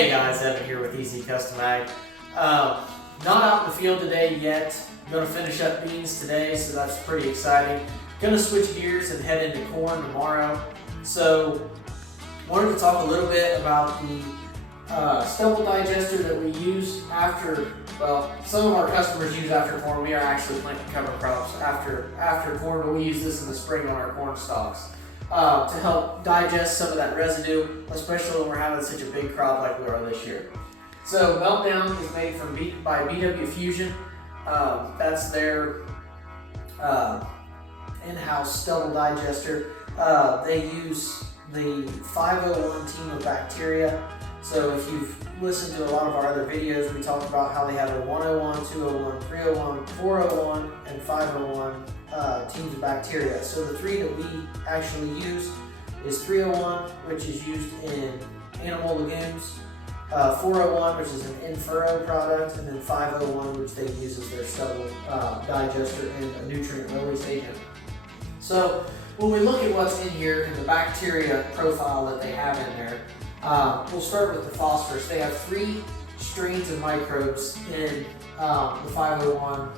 Hey guys, Evan here with Easy Custom Ag. Not out in the field today yet. I'm going to finish up beans today, so that's pretty exciting. Going to switch gears and head into corn tomorrow. So, wanted to talk a little bit about the stubble digester that we use after, well, some of our customers use after corn. We are actually planting cover crops after corn, but we use this in the spring on our corn stalks. To help digest some of that residue, especially when we're having such a big crop like we are this year. So Meltdown is made by BW Fusion. That's their in-house stubble digester. They use the 501 team of bacteria. So if you've listened to a lot of our other videos, we talked about how they have a 101, 201, 301, 401, and 501 teams of bacteria. So the three that we actually use is 301, which is used in animal legumes, 401, which is an in-furrow product, and then 501, which they use as their stubble digester and a nutrient release agent. So when we look at what's in here and the bacteria profile that they have in there, we'll start with the phosphorus. They have 3 strains of microbes in the 501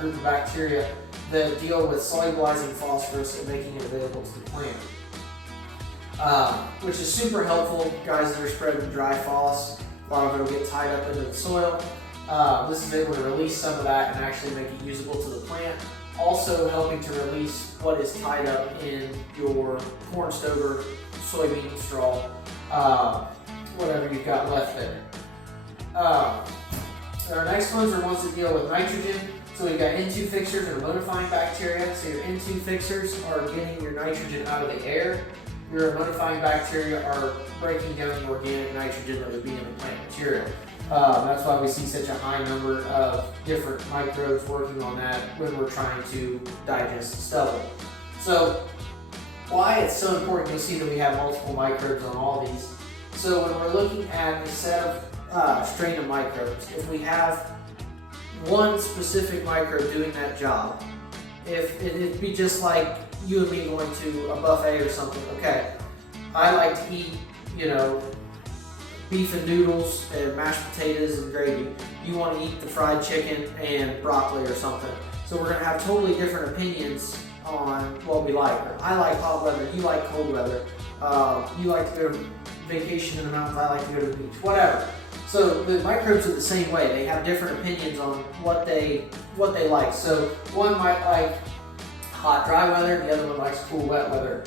group of bacteria that deal with solubilizing phosphorus and making it available to the plant, which is super helpful. Guys that are spreading dry phos, a lot of it will get tied up into the soil. This is able to release some of that and actually make it usable to the plant. Also helping to release what is tied up in your corn stover, soybean straw, whatever you've got left there. Our next ones are ones that deal with nitrogen. So we've got N2 fixers and ammodifying bacteria. So your N2 fixers are getting your nitrogen out of the air. Your ammodifying bacteria are breaking down the organic nitrogen that would be in the plant material. That's why we see such a high number of different microbes working on that when we're trying to digest the stubble. So why it's so important, you'll see that we have multiple microbes on all these. So when we're looking at a set of strain of microbes, if we have one specific microbe doing that job, if it'd be just like you and me going to a buffet or something. Okay, I like to eat, beef and noodles and mashed potatoes and gravy. You want to eat the fried chicken and broccoli or something. So we're going to have totally different opinions on what we like. I like hot weather, you like cold weather. You like to go to vacation in the mountains, I like to go to the beach, whatever. So the microbes are the same way. They have different opinions on what they like. So one might like hot, dry weather, the other one likes cool, wet weather.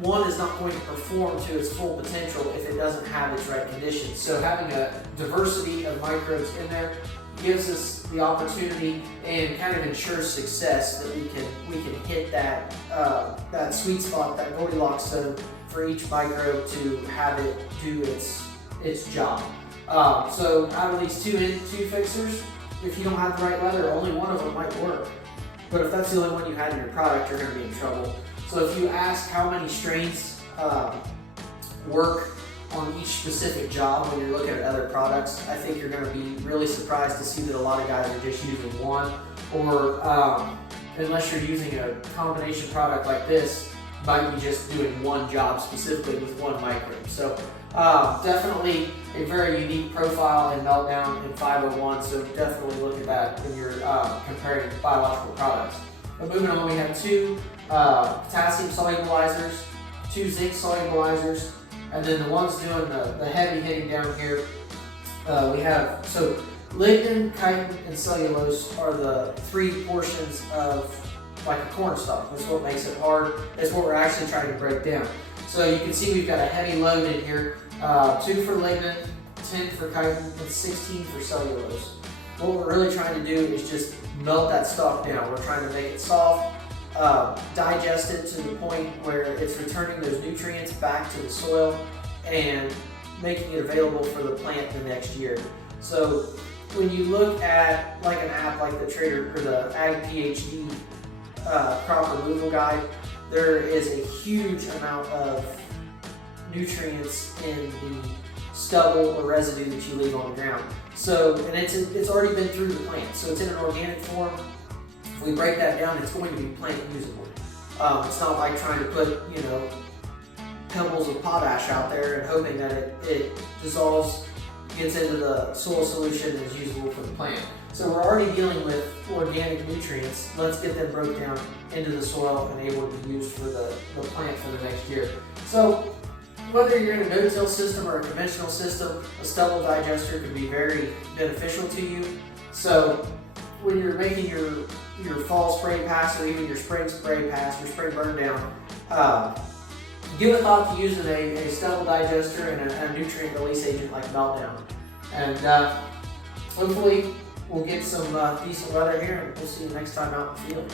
One is not going to perform to its full potential if it doesn't have its right conditions. So having a diversity of microbes in there gives us the opportunity and kind of ensures success that we can hit that sweet spot, that Goldilocks zone for each microbe to have it do its job. So out of these 2 N2 fixers, if you don't have the right weather, only one of them might work. But if that's the only one you had in your product, you're going to be in trouble. So if you ask how many strains work on each specific job when you're looking at other products, I think you're going to be really surprised to see that a lot of guys are just using one, or unless you're using a combination product like this, might be just doing one job specifically with one microbe. So definitely a very unique profile in Meltdown and 501, so definitely look at that when you're comparing biological products. But moving on, we have 2 potassium solubilizers, 2 zinc solubilizers, and then the ones doing the heavy hitting down here, we have, so lignin, chitin, and cellulose are the 3 portions of like a corn stalk. That's what makes it hard. That's what we're actually trying to break down. So you can see we've got a heavy load in here, 2 for lignin, 10 for chitin, and 16 for cellulose. What we're really trying to do is just melt that stalk down. We're trying to make it soft, digest it to the point where it's returning those nutrients back to the soil and making it available for the plant the next year. So when you look at like an app like the Trader or the Ag PhD crop removal guide, there is a huge amount of nutrients in the stubble or residue that you leave on the ground. So, and it's already been through the plant, so it's in an organic form. If we break that down, it's going to be plant usable. It's not like trying to put, pebbles of potash out there and hoping that it dissolves, gets into the soil solution and is usable for the plant. So we're already dealing with organic nutrients. Let's get them broke down into the soil and able to be used for the plant for the next year. So whether you're in a no-till system or a conventional system, a stubble digester can be very beneficial to you. So when you're making your fall spray pass or even your spring spray pass, your spring burn down, give a thought to using a stubble digester and a nutrient release agent like Meltdown. And hopefully we'll get some decent weather here, and we'll see you next time out in the field.